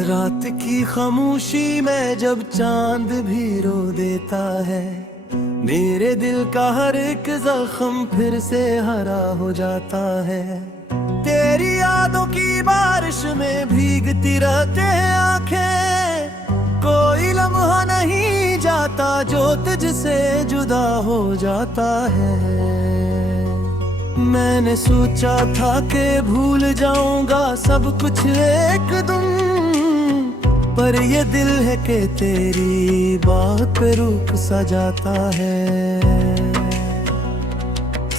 रात की खामोशी में जब चांद भी रो देता है, मेरे दिल का हर एक जख्म फिर से हरा हो जाता है। तेरी यादों की बारिश में भीगती रहते हैं आंखें, कोई लम्हा नहीं जाता जो तुझसे जुदा हो जाता है। मैंने सोचा था कि भूल जाऊंगा सब कुछ एक दिन, पर ये दिल है कि तेरी बात पे रुक सा जाता है।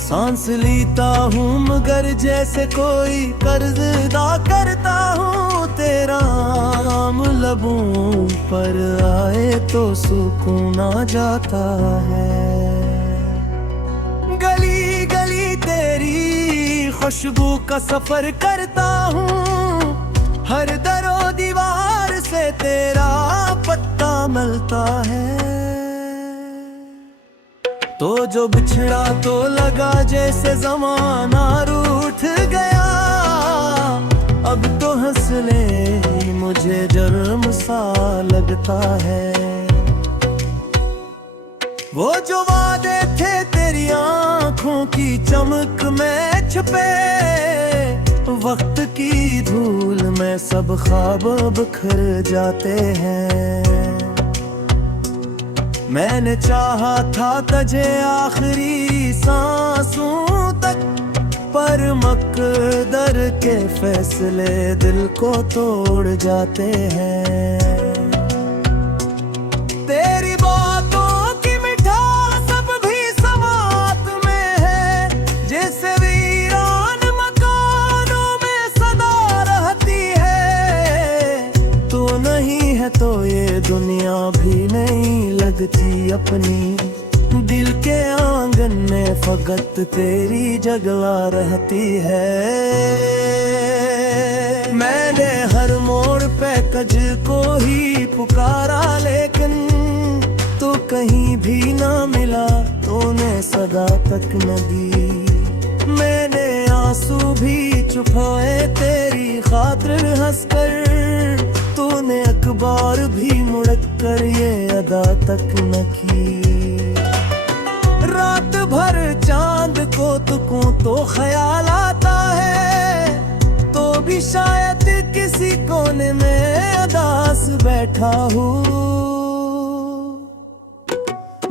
सांस लेता हूँ मगर जैसे कोई कर्ज अदा करता हूँ, तेरा नाम लबों पर आए तो सुकून आ जाता है। गली गली तेरी खुशबू का सफर करता हूँ, हर दरो दीवार से तेरा पत्ता मिलता है। तो जो बिछड़ा तो लगा जैसे जमाना रूठ गया, अब तो हंस ले मुझे जर्म सा लगता है। वो जो वादे थे तेरी आंखों की चमक में छुपे, वक्त की धूल में सब ख्वाब बिखर जाते हैं। मैंने चाहा था तुझे आखिरी सांसों तक, पर मकदर के फैसले दिल को तोड़ जाते हैं। तेरी बातों की मिठास अब भी समात में है, जैसे वीरान मकानों में सदा रहती है। तू नहीं है तो ये दुनिया भी नहीं लगती अपनी, दिल के आंगन में फकत तेरी जगला रहती है। मैंने हर मोड़ पे कज को ही पुकारा, लेकिन तो कहीं भी ना मिला, तूने सदा तक न दी। मैंने आंसू भी छुपाए तेरी खातिर हंसकर, तूने अखबार भी मुड़क कर ये अदा तक न की। रात भर चांद को तुकों तो ख्याल आता है, तो भी शायद किसी कोने में उदास बैठा हूँ।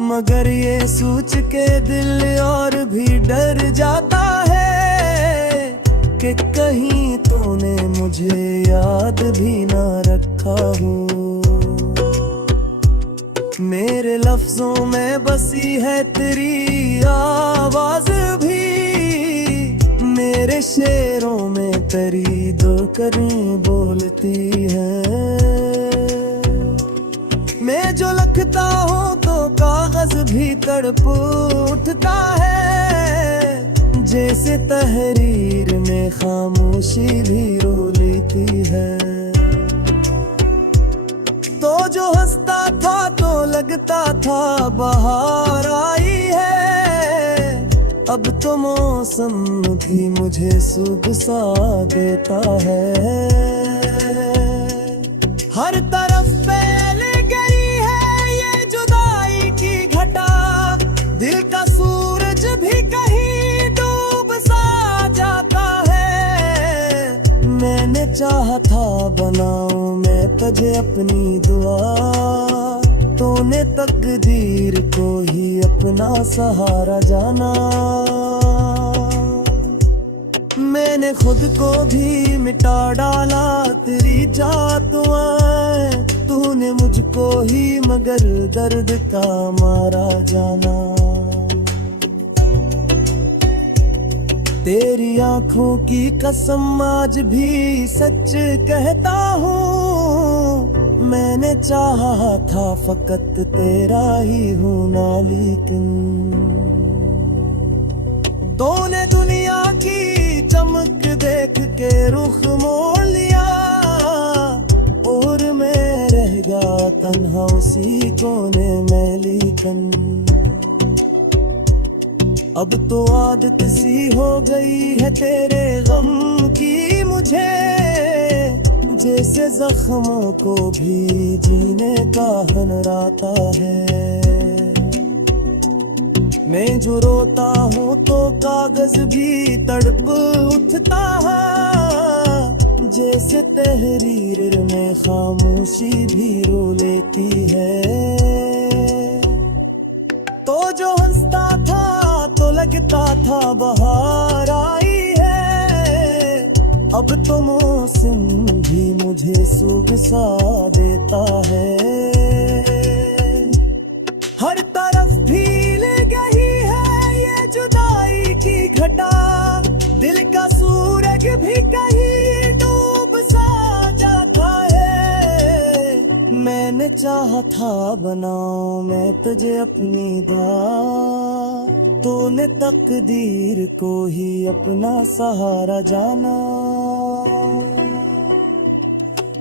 मगर ये सोच के दिल और भी डर जाता है कि कहीं तूने मुझे याद भी ना रखा हो। मेरे लफ्जों में बसी है तेरी आवाज भी, मेरे शेरों में तेरी दो करें बोलती है। मैं जो लिखता हूँ तो कागज भी तड़प उठता है, जैसे तहरीर में खामोशी भी रो लेती है। तो जो हंसता था तो लगता था बाहर आई है, अब तो मौसम भी मुझे सुख सा देता है। हर तरफ फैल गई है ये जुदाई की घटा, दिल का सूरज भी कहीं डूब सा जाता है। मैंने चाहा था बनाऊं मैं तुझे अपनी दुआ, तूने तकदीर को ही अपना सहारा जाना। मैंने खुद को भी मिटा डाला तेरी जातुआं, तूने मुझको ही मगर दर्द का मारा जाना। तेरी आंखों की कसम आज भी सच कहता हूँ, मैंने चाहा था फकत तेरा ही होना, लेकिन तूने दुनिया की चमक देख के रुख मोड़ लिया, और मैं रह गया तन्हा उसी कोने में। लेकिन अब तो आदत सी हो गई है तेरे गम की मुझे, जैसे जख्मों को भी जीने का हुनर है। मैं जो रोता हूँ तो कागज भी तड़प उठता है, जैसे तहरीर में खामोशी भी रो लेती है। तो जो हंसता था तो लगता था बहार आई है, अब तो मौसम भी मुझे सुबसा देता है। हर तरफ भील गई है ये जुदाई की घटा, दिल का सूरज भी कहीं डूब सा जाता है। मैंने चाहा था बनाऊं मैं तुझे अपनी दां, तूने तकदीर को ही अपना सहारा जाना।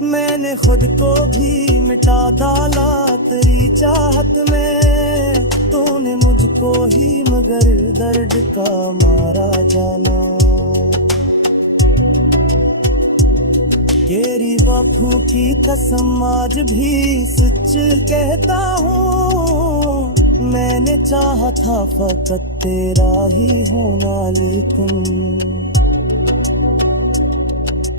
मैंने खुद को भी मिटा डाला तेरी चाहत में, तूने मुझको ही मगर दर्द का मारा जाना। तेरी बापू की कसम आज भी सच कहता हूँ, मैंने चाहा था फकत तेरा ही होना, लेकिन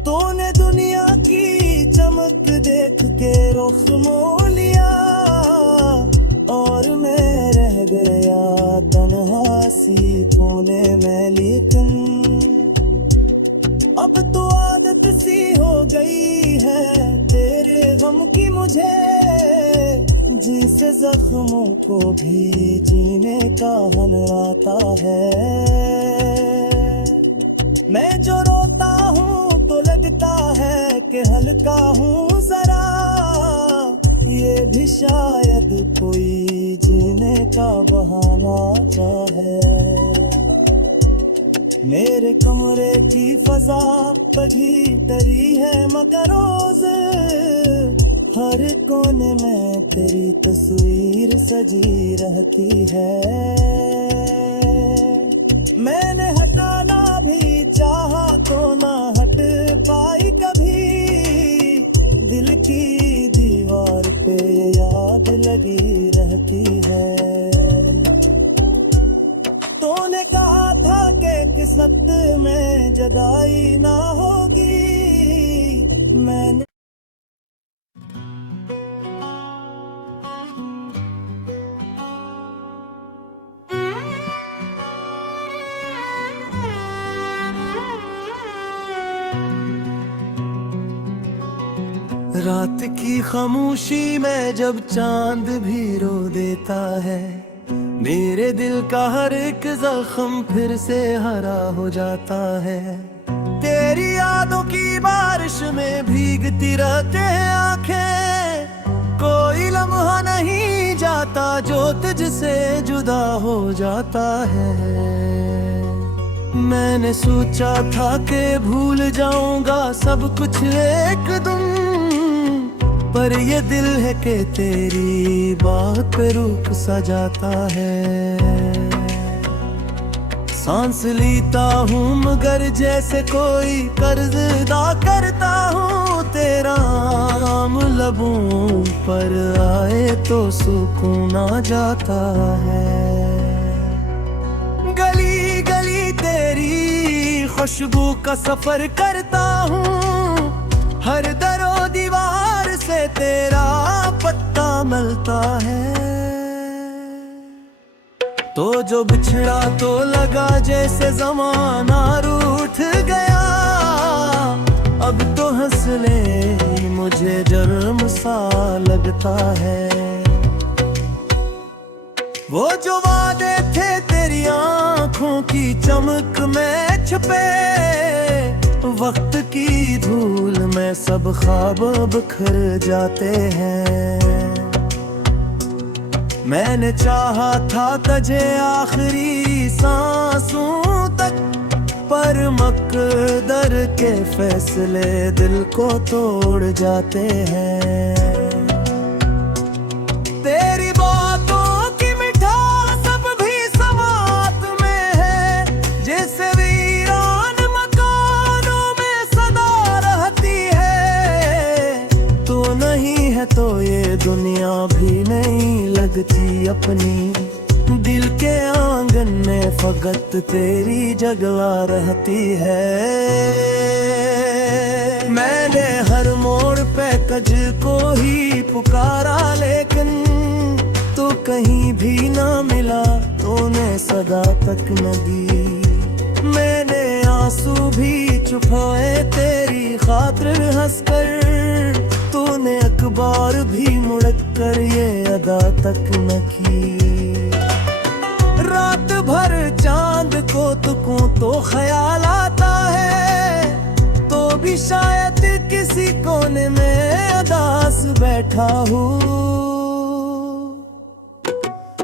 तूने दुनिया की चमक देख के रुख मोड़ लिया, और मैं रह गया तन्हा सी कोने में। लेकिन अब तो आदत सी हो गई है तेरे गम की मुझे, जिसे जख्मों को भी जीने का हुनर आता है। मैं जो रोता हूँ तो लगता है कि हल्का हूँ जरा, ये भी शायद कोई जीने का बहाना चाहे। मेरे कमरे की फजा बधी तरी है मगर रोज हर कोने में तेरी तस्वीर सजी रहती है। मैंने हटाना भी चाहा तो ना हट पाई कभी, दिल की दीवार पे याद लगी रहती है। तूने कहा था कि किस्मत में जुदाई ना होगी, मैंने रात की खामोशी में जब चांद भी रो देता है, मेरे दिल का हर एक जख्म फिर से हरा हो जाता है। तेरी यादों की बारिश में भीगती रहते हैं आंखें, कोई लम्हा नहीं जाता जो तुझसे जुदा हो जाता है। मैंने सोचा था कि भूल जाऊंगा सब कुछ एक दिन, पर ये दिल है कि तेरी बात पे रुक सा जाता है। सांस लेता हूँ मगर जैसे कोई कर्ज अदा करता हूँ, तेरा नाम लबों पर आए तो सुकून आ जाता है। गली गली तेरी खुशबू का सफर करता हूँ, हर दरो दीवार से तेरा पत्ता मिलता है। तो जो बिछड़ा तो लगा जैसे जमाना रूठ गया, अब तो हंसने मुझे जर्म सा लगता है। वो जो वादे थे तेरी आंखों की चमक में छुपे, वक्त की धूल में सब ख्वाब बिखर जाते हैं। मैंने चाहा था तुझे आखिरी सांसों तक, पर मकदर के फैसले दिल को तोड़ जाते हैं। तेरी बातों की मिठास अब भी समात में है, जैसे वीरान मकानों में सदा रहती है। दुनिया भी नहीं लगती अपनी, दिल के आंगन में फकत तेरी जगला रहती है। मैंने हर मोड़ पे कज को ही पुकारा, लेकिन तू कहीं भी ना मिला, तूने सदा तक न दी। मैंने आंसू भी छुपाए तेरी खातिर हंसकर, तूने अखबार भी मुड़क कर ये अदा तक न की। रात भर चांद को तुकों तो ख्याल आता है, तो भी शायद किसी कोने में उदास बैठा हूँ।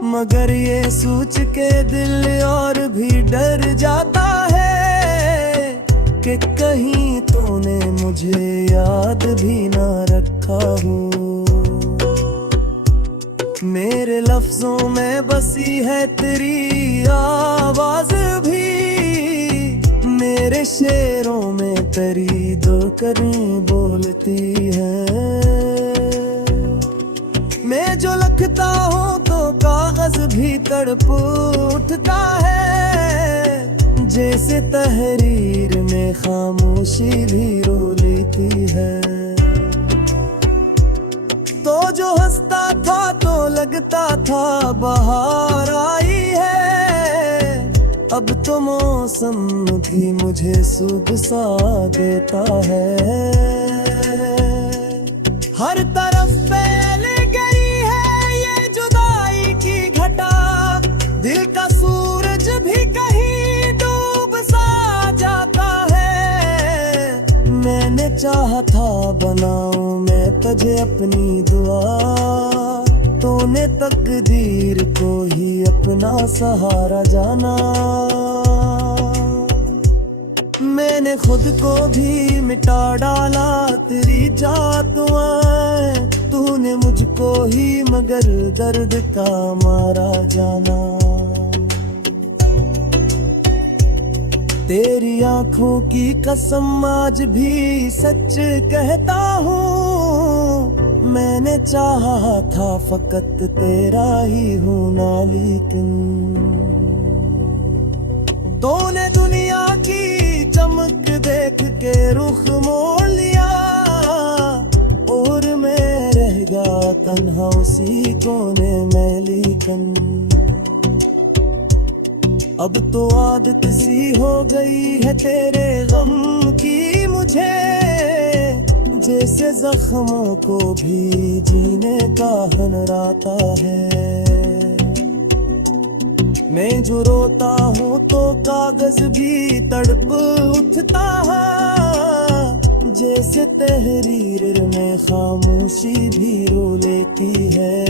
मगर ये सोच के दिल और भी डर जाता है कि कहीं तूने मुझे याद भी ना रखा हो। मेरे लफ्जों में बसी है तेरी आवाज भी, मेरे शेरों में तेरी दो करें बोलती है। मैं जो लिखता हूँ तो कागज भी तड़प उठता है, जैसे तहरीर में खामोशी भी रो लेती है। तो जो हंसता था तो लगता था बाहर आई है, अब तो मौसम भी मुझे सुख सा देता है। हर तरफ फैल गई है ये जुदाई की घटा, दिल का सूरज भी कहीं डूब सा जाता है। मैंने चाहा था बनाऊं मैं तुझे अपनी दुआ, तूने तकदीर को ही अपना सहारा जाना। मैंने खुद को भी मिटा डाला तेरी चाहतुएं, तूने मुझको ही मगर दर्द का मारा जाना। तेरी आंखों की कसम आज भी सच कहता हूँ, मैंने चाहा था फकत तेरा ही होना, लेकिन तूने दुनिया की चमक देख के रुख मोड़ लिया, और मैं रह गया तन्हा उसी कोने में। लेकिन अब तो आदत सी हो गई है तेरे गम की मुझे, जैसे जख्मों को भी जीने का हनराता है। मैं जो रोता हूँ तो कागज भी तड़प उठता है, जैसे तहरीर में खामोशी भी रो लेती है।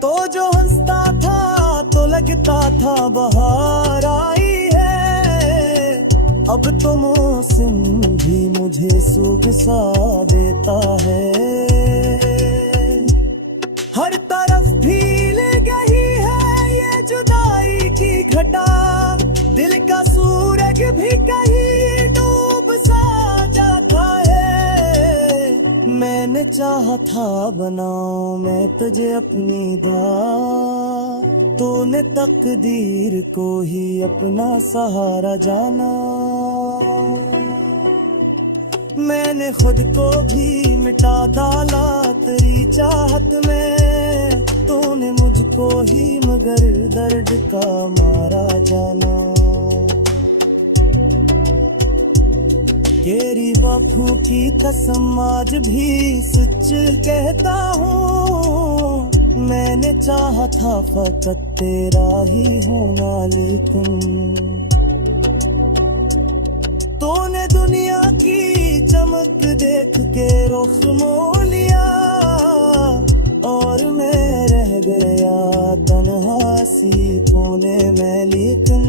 तो जो हंसता था तो लगता था बाहर आई है, अब तो मौसम भी मुझे सुख सा देता है। हर तरफ भील गई है ये जुदाई की घटा, दिल का सूरज भी कहीं डूब सा जाता है। मैंने चाहा था बनाऊं मैं तुझे अपनी दुआ, तूने तकदीर को ही अपना सहारा जाना। मैंने खुद को भी मिटा डाला तेरी चाहत में, तूने मुझको ही मगर दर्द का मारा जाना। तेरी वफा की कसम आज भी सच कहता हूँ, मैंने चाहा था फकत तेरा ही होना, लेकिन तूने दुनिया की चमक देख के रुख मोड़ लिया, और मैं रह गया तन्हा सी कोने में। लेकिन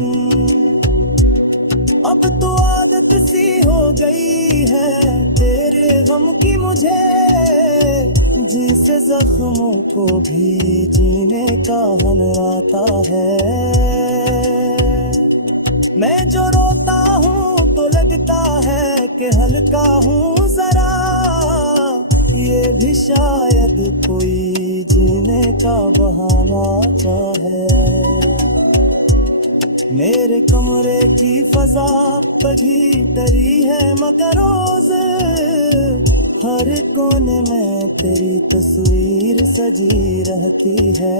अब तो आदत सी हो गई है तेरे गम की मुझे, जिसे जख्मों को भी जीने का हनराता है। मैं जो रोता हूँ तो लगता है कि हल्का हूँ जरा, ये भी शायद कोई जीने का बहाना है। मेरे कमरे की फजा बगी तरी है मगर रोज हर कोने में तेरी तस्वीर सजी रहती है।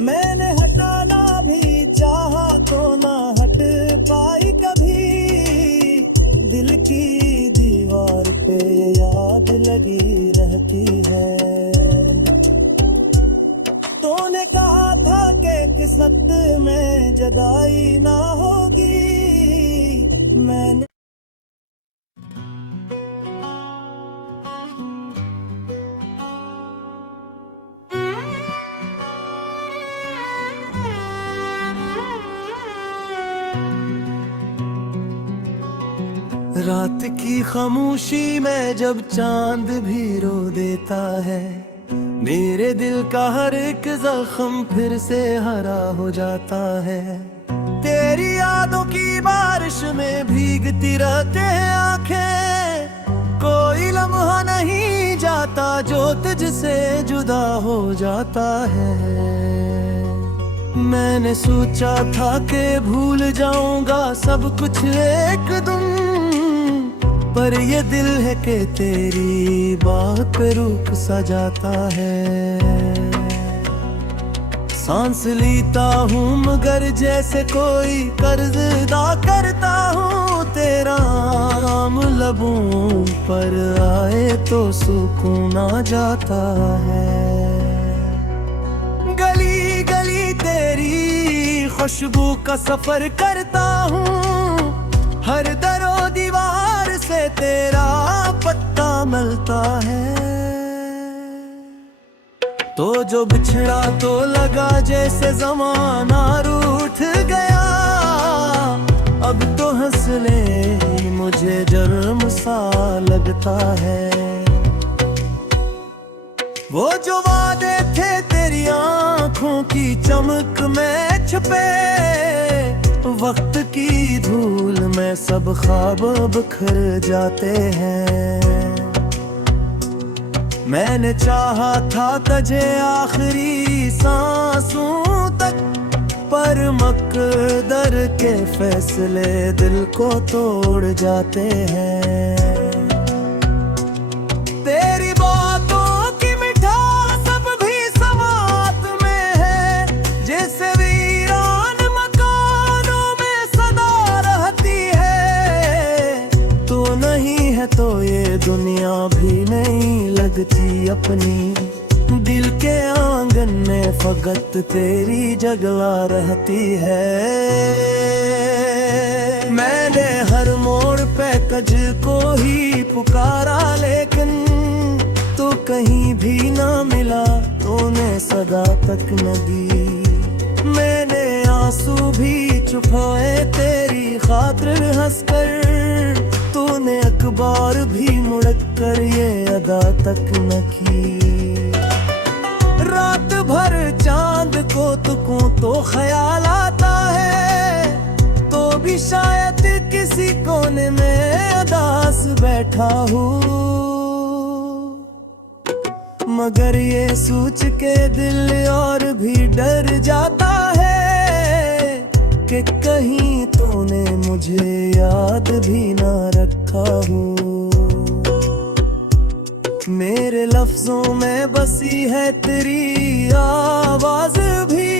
मैंने हटाना भी चाहा तो ना हट पाई कभी, दिल की दीवार पे याद लगी रहती है। तूने कहा था कि किस्मत में जदाई ना होगी, मैंने रात की खामोशी में जब चांद भी रो देता है, मेरे दिल का हर एक जख्म फिर से हरा हो जाता है। तेरी यादों की बारिश में भीगती रहते हैं आंखें, कोई लम्हा नहीं जाता जो तुझसे जुदा हो जाता है। मैंने सोचा था कि भूल जाऊंगा सब कुछ एक दिन, पर ये दिल है कि तेरी बात पे रुक सा जाता है। सांस लेता हूँ मगर जैसे कोई कर्ज अदा करता हूँ, तेरा नाम लबों पर आए तो सुकून आ जाता है। गली गली तेरी खुशबू का सफर करता हूँ, हर दरो दीवार से तेरा पत्ता मिलता है। तो जो बिछड़ा तो लगा जैसे जमाना रूठ गया, अब तो हंसने मुझे जर्म सा लगता है। वो जो वादे थे तेरी आंखों की चमक में छुपे, वक्त की धूल में सब ख्वाब बिखर जाते हैं। मैंने चाहा था तुझे आखिरी सांसों तक, पर मकदर के फैसले दिल को तोड़ जाते हैं। तेरी बातों की मिठास अब भी समात में है, जैसे वीरान मकानों में सदा रहती है। तू नहीं है तो ये दुनिया भी नहीं लगती अपनी, दिल के आंगन में फकत तेरी जगला रहती है। मैंने हर मोड़ पे कज को ही पुकारा, लेकिन तू कहीं भी ना मिला, तूने सदा तक न दी। मैंने आंसू भी छुपाए तेरी खातिर हंसकर, तूने अखबार भी मुड़क कर ये अदा तक न की। रात भर चांद को तुको तो ख्याल आता है, तो भी शायद किसी कोने में अदास बैठा हूँ। मगर ये सोच के दिल और भी डर जाता है कि कहीं तूने मुझे याद भी ना रखा हो। मेरे लफ्जों में बसी है तेरी आवाज भी,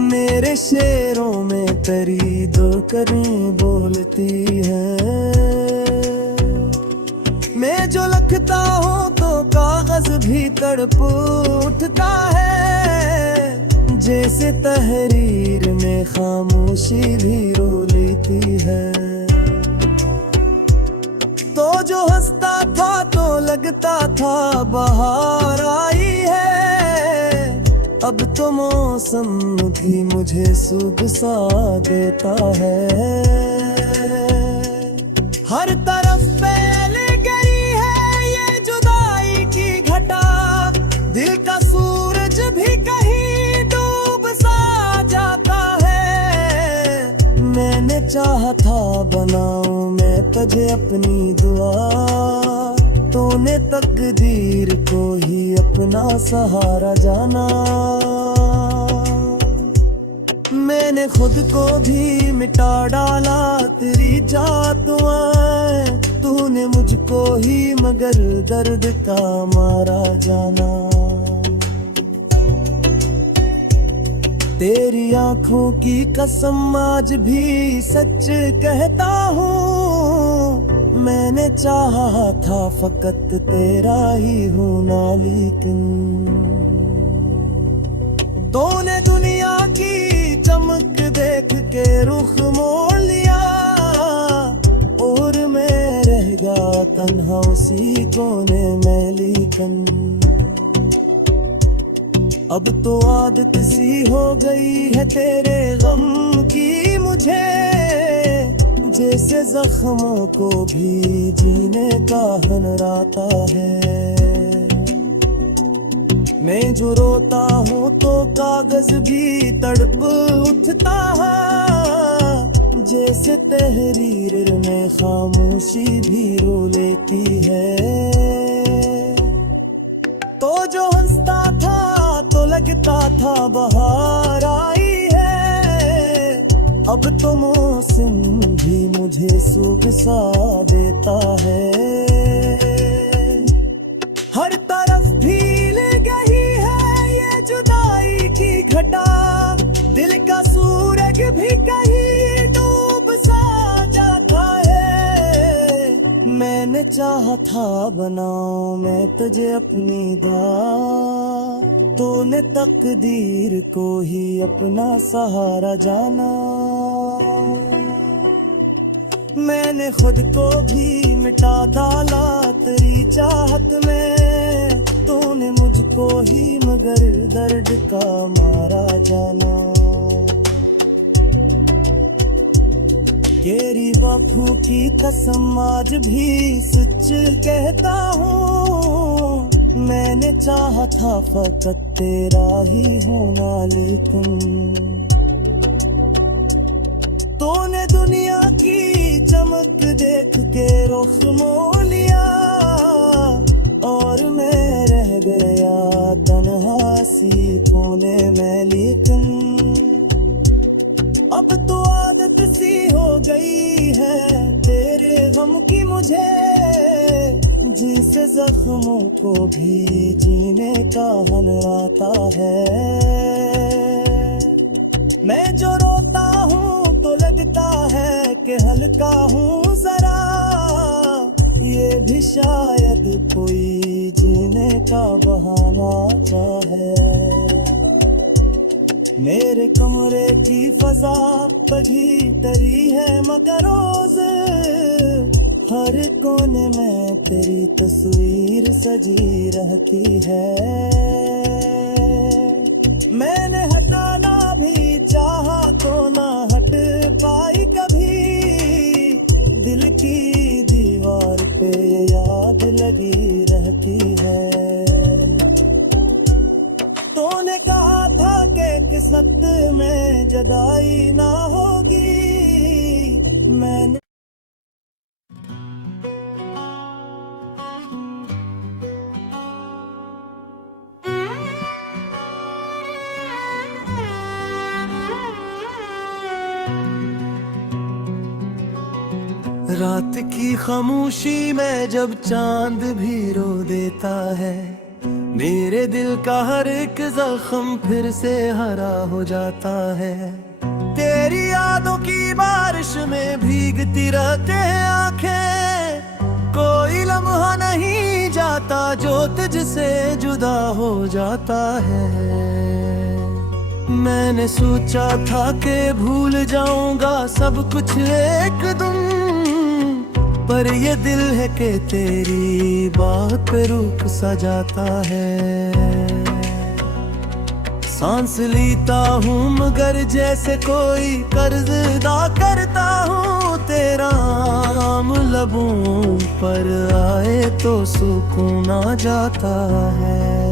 मेरे शेरों में तेरी दो करें बोलती है। मैं जो लिखता हूँ तो कागज भी तड़प उठता है, जैसे तहरीर में खामोशी भी रो लेती है। तो जो हंसता था तो लगता था बाहर आई है, अब तो मौसम भी मुझे सुख सा देता है। हर तरफ फैल गई है ये जुदाई की घटा, दिल का सूरज भी कहीं डूब सा जाता है। मैंने चाहा था बनाऊं मैं तुझे अपनी दुआ, तूने तकदीर को ही अपना सहारा जाना। मैंने खुद को भी मिटा डाला तेरी जादुआं, तूने मुझको ही मगर दर्द का मारा जाना। तेरी आंखों की कसम आज भी सच कहता हूँ, मैंने चाहा था फकत तेरा ही होना, लेकिन तूने दुनिया की चमक देख के रुख मोड़ लिया, और मैं रह गया तन्हा उसी कोने में। लेकिन अब तो आदत सी हो गई है तेरे गम की मुझे, जैसे जख्मों को भी जीने का हुनर है। मैं जो रोता हूँ तो कागज भी तड़प उठता है, जैसे तहरीर में खामोशी भी रो लेती है। तो जो हंसता था तो लगता था बहार आई है, अब तो मौसम भी मुझे सुबह सा देता है। हर तरफ भील गई है ये जुदाई की घटा, दिल का सूरज भी कहीं डूब सा जाता है। मैंने चाहा था बनाऊं मैं तुझे अपनी दुआ, तूने तकदीर को ही अपना सहारा जाना। मैंने खुद को भी मिटा डाला तेरी चाहत में, तूने मुझको ही मगर दर्द का मारा जाना। तेरी बापू की कसम आज भी सच कहता हूँ, मैंने चाहा था फकत तेरा ही होना, लेकिन तूने दुनिया की चमक देख के रुख मोड़ लिया, और मैं रह गया तन्हा सी कोने में। लेकिन अब तो आदत सी हो गई है तेरे गम की मुझे, जिसे जख्मों को भी जीने का हुनर आता है। मैं जो रोता हूँ तो लगता है कि हल्का हूँ जरा, ये भी शायद कोई जीने का बहाना है। मेरे कमरे की फजा बधी तरी है मगर रोज, हर कोने में तेरी तस्वीर सजी रहती है। मैंने हटाना भी चाहा तो ना हट पाई कभी, दिल की दीवार पे याद लगी रहती है। तूने कहा था कि किस्मत में जुदाई ना होगी, मैंने रात की खामोशी में जब चांद भी रो देता है, मेरे दिल का हर एक जख्म फिर से हरा हो जाता है। तेरी यादों की बारिश में भीगती रहते हैं आंखें, कोई लम्हा नहीं जाता जो तुझसे जुदा हो जाता है। मैंने सोचा था कि भूल जाऊंगा सब कुछ एकदम, पर ये दिल है कि तेरी बात पे रुक सा जाता है। सांस लेता हूँ मगर जैसे कोई कर्ज अदा करता हूँ, तेरा नाम लबों पर आए तो सुकून आ जाता है।